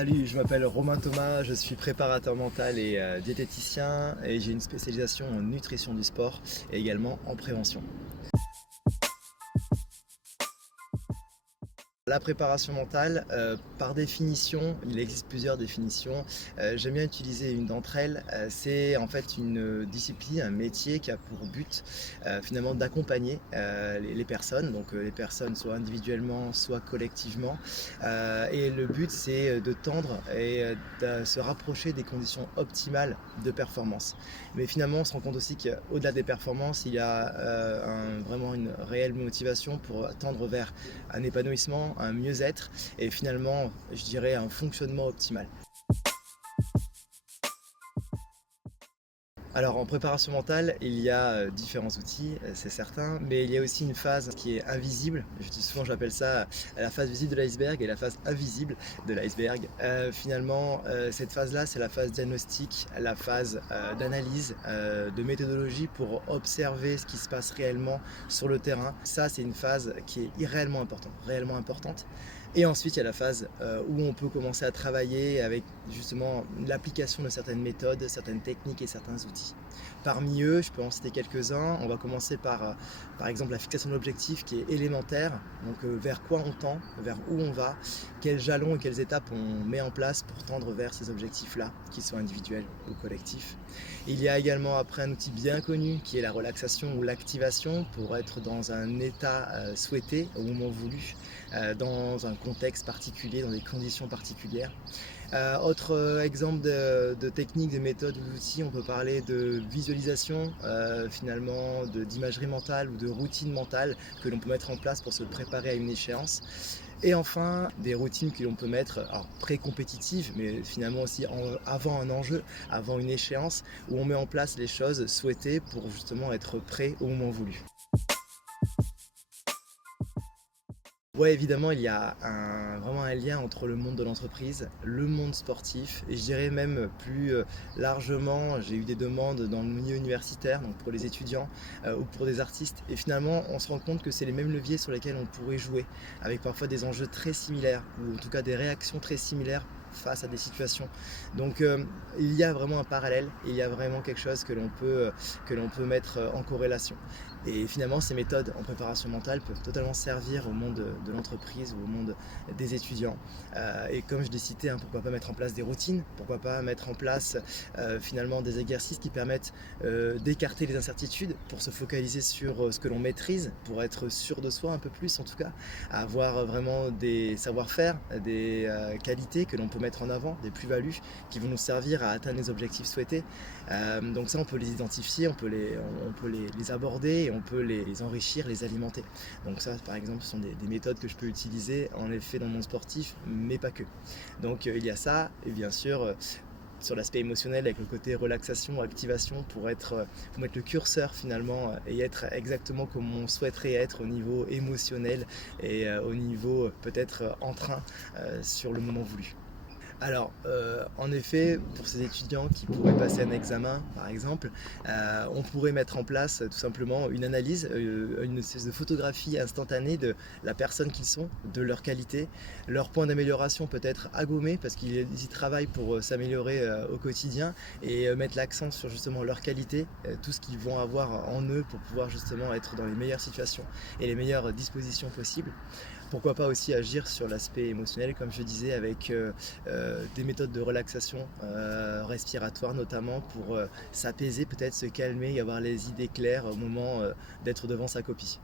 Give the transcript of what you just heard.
Salut, je m'appelle Romain Thomas, je suis préparateur mental et diététicien et j'ai une spécialisation en nutrition du sport et également en prévention. La préparation mentale, par définition, il existe plusieurs définitions. J'aime bien utiliser une d'entre elles. C'est en fait une discipline, un métier qui a pour but finalement d'accompagner les personnes, donc les personnes soit individuellement, soit collectivement. Et le but c'est de tendre et de se rapprocher des conditions optimales de performance. Mais finalement, on se rend compte aussi qu'au-delà des performances, il y a vraiment une réelle motivation pour tendre vers un épanouissement, un mieux-être et finalement, je dirais, un fonctionnement optimal. Alors en préparation mentale, il y a différents outils, c'est certain, mais il y a aussi une phase qui est invisible. Je dis souvent, j'appelle ça la phase visible de l'iceberg et la phase invisible de l'iceberg. Finalement, cette phase-là, c'est la phase diagnostique, la phase d'analyse, de méthodologie pour observer ce qui se passe réellement sur le terrain. Ça, c'est une phase qui est réellement importante, réellement importante. Et ensuite, il y a la phase où on peut commencer à travailler avec justement l'application de certaines méthodes, certaines techniques et certains outils. Parmi eux, je peux en citer quelques-uns. On va commencer par exemple la fixation de l'objectif qui est élémentaire. Donc vers quoi on tend, vers où on va, quels jalons et quelles étapes on met en place pour tendre vers ces objectifs-là, qu'ils soient individuels ou collectifs. Il y a également après un outil bien connu qui est la relaxation ou l'activation pour être dans un état souhaité au moment voulu, dans un contexte particulier, dans des conditions particulières. Autre exemple de techniques, de méthodes ou d'outils, on peut parler de visualisation, finalement, d'imagerie mentale ou de routine mentale que l'on peut mettre en place pour se préparer à une échéance. Et enfin, des routines que l'on peut mettre, alors pré-compétitives, mais finalement aussi avant un enjeu, avant une échéance, où on met en place les choses souhaitées pour justement être prêt au moment voulu. Ouais, évidemment, il y a vraiment un lien entre le monde de l'entreprise, le monde sportif, et je dirais même plus largement, j'ai eu des demandes dans le milieu universitaire, donc pour les étudiants ou pour des artistes, et finalement, on se rend compte que c'est les mêmes leviers sur lesquels on pourrait jouer, avec parfois des enjeux très similaires, ou en tout cas des réactions très similaires face à des situations. Donc il y a vraiment un parallèle, il y a vraiment quelque chose que l'on peut mettre en corrélation. Et finalement, ces méthodes en préparation mentale peuvent totalement servir au monde de l'entreprise ou au monde des étudiants. Et comme je l'ai cité, hein, pourquoi pas mettre en place des routines, pourquoi pas mettre en place finalement des exercices qui permettent d'écarter les incertitudes pour se focaliser sur ce que l'on maîtrise, pour être sûr de soi un peu plus en tout cas, avoir vraiment des savoir-faire, des qualités que l'on peut mettre en avant, des plus-values qui vont nous servir à atteindre les objectifs souhaités. Donc ça, on peut les identifier, on peut les aborder et on peut les enrichir, les alimenter. Donc ça, par exemple, ce sont des méthodes que je peux utiliser en effet dans mon sportif, mais pas que. Donc il y a ça, et bien sûr, sur l'aspect émotionnel avec le côté relaxation, activation pour mettre le curseur finalement et être exactement comme on souhaiterait être au niveau émotionnel et au niveau peut-être entrain sur le moment voulu. Alors, en effet, pour ces étudiants qui pourraient passer un examen, par exemple, on pourrait mettre en place tout simplement une analyse, une espèce de photographie instantanée de la personne qu'ils sont, de leur qualité, leurs points d'amélioration peut-être à gommer parce qu'ils y travaillent pour s'améliorer au quotidien et mettre l'accent sur justement leur qualité, tout ce qu'ils vont avoir en eux pour pouvoir justement être dans les meilleures situations et les meilleures dispositions possibles. Pourquoi pas aussi agir sur l'aspect émotionnel, comme je disais, avec des méthodes de relaxation respiratoire notamment pour s'apaiser, peut-être se calmer et avoir les idées claires au moment d'être devant sa copie.